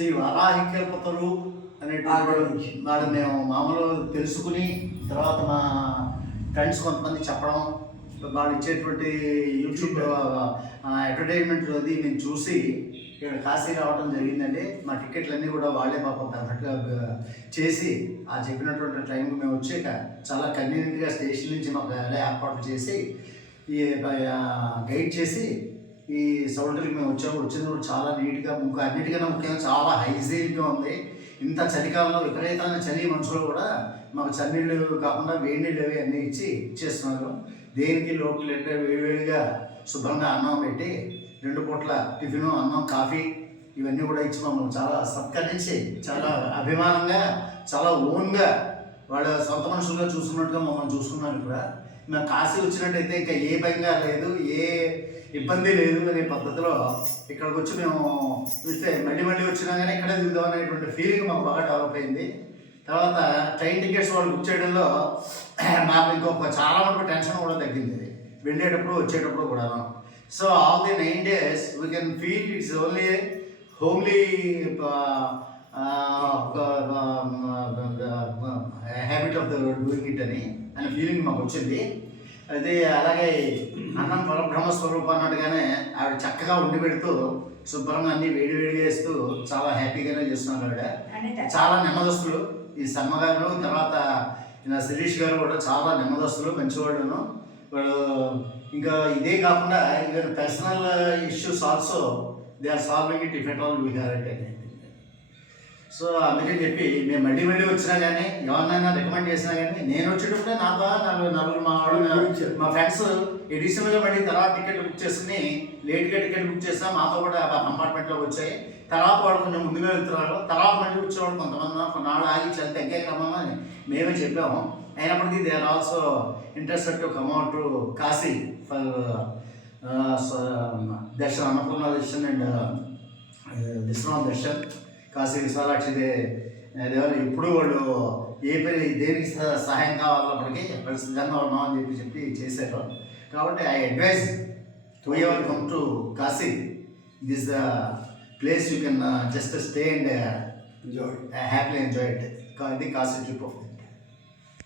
శ్రీ వారాహి కల్పతరు అనేటువంటి వాళ్ళు మేము మామూలు తెలుసుకుని తర్వాత మా ఫ్రెండ్స్ కొంతమంది చెప్పడం వాళ్ళు ఇచ్చేటువంటి యూట్యూబ్ అడ్వర్టైజ్మెంట్ అది మేము చూసి ఇక్కడ కాశీ రావడం జరిగిందండి. మా టికెట్లు అన్నీ కూడా వాళ్ళే పాపం పర్ఫెక్ట్గా చేసి ఆ చెప్పినటువంటి టైంకి మేము వచ్చాక చాలా కన్వీనియంట్గా స్టేషన్ నుంచి మాకు ఏర్పాట్లు చేసి ఈ గైడ్ చేసి ఈ సౌండరీకి మేము వచ్చాము కూడా చాలా నీట్గా ముఖ్య అన్నిటికన్నా ముఖ్యంగా చాలా హైజీన్గా ఉంది. ఇంత చలికాలంలో విపరీతమైన చలి మనుషులు కూడా మాకు చన్నీళ్ళు కాకుండా వేడి నీళ్ళు అవి అన్నీ ఇచ్చి ఇచ్చేస్తున్నారు. దేనికి లోపల వేడివేడిగా శుభ్రంగా అన్నం పెట్టి రెండు పూట్ల టిఫిన్ అన్నం కాఫీ ఇవన్నీ కూడా ఇచ్చి మమ్మల్ని చాలా సత్కరించి చాలా అభిమానంగా చాలా ఓన్గా వాళ్ళ సొంత మనుషులుగా చూసుకున్నట్టుగా మమ్మల్ని చూసుకున్నారు ఇక్కడ మేము కాశీ వచ్చినట్టయితే ఇంకా ఏ భయంగా లేదు ఏ ఇబ్బంది లేదు అనే పద్ధతిలో ఇక్కడికి వచ్చి మేము చూస్తే మళ్ళీ మళ్ళీ వచ్చినా కానీ ఇక్కడే దిగుదాం అనేటువంటి ఫీలింగ్ మాకు బాగా డెవలప్ అయింది. తర్వాత ట్రైన్ టికెట్స్ వాళ్ళు బుక్ చేయడంలో మాకు ఇంకొక చాలా వరకు టెన్షన్ కూడా తగ్గింది. వెళ్ళేటప్పుడు వచ్చేటప్పుడు కూడా so all the nine days we can feel it's only homely habit of the doing it అని అనే ఫీలింగ్ మాకు వచ్చింది. అది అలాగే అన్నం పరబ్రహ్మ స్వరూపం అన్నట్టుగానే ఆవిడ చక్కగా ఉండి పెడుతూ శుభ్రంగా అన్ని వేడి వేడిగా వేస్తూ చాలా హ్యాపీగానే చేస్తున్నారు ఆవిడ. చాలా నెమ్మదస్తులు. ఈ సమ్మ గారు తర్వాత శిరీష్ గారు కూడా చాలా నెమ్మదస్తులు మంచివాళ్ళను. వాళ్ళు ఇంకా ఇదే కాకుండా even personal issues also they are solving it if at all we have so అందుకని చెప్పి మేము మళ్ళీ మళ్ళీ వచ్చినా కానీ ఎవరినైనా రికమెండ్ చేసినా కానీ నేను వచ్చేటప్పుడే నా ద్వారా నలుగురు నలుగురు మా వాళ్ళు మా ఫ్రెండ్స్ ఎడిషనల్గా మళ్ళీ తర్వాత టికెట్ బుక్ చేసుకుని లేట్గా టికెట్ బుక్ చేసినా మాతో కూడా ఆ కంపార్ట్మెంట్లోకి వచ్చాయి. తర్వాత వాడు కొంచెం ముందుగా వెళ్తున్నారు. తర్వాత మళ్ళీ వచ్చేవాడు కొంతమంది కొన్నాళ్ళు ఆగి చాలా తగ్గే క్రమం అని మేమే చెప్పాము. అయినప్పటికీ they are also interested to come out to Kashi for darshan Annapurna darshan and Vishwanath darshan. Kashi Vishalakshi they దేవాలయం ఎప్పుడు వాళ్ళు ఏ పని దేనికి సహ- సహాయం కావాలన్నప్పటికీ వాళ్ళు సిద్ధంగా ఉన్నాం అని చెప్పి చెప్పి చేశారు కాబట్టి I advise to ever come to Kashi. This the place you can just stay and enjoy happily enjoy it ఇది కాశీ ట్రిప్ ఆఫ్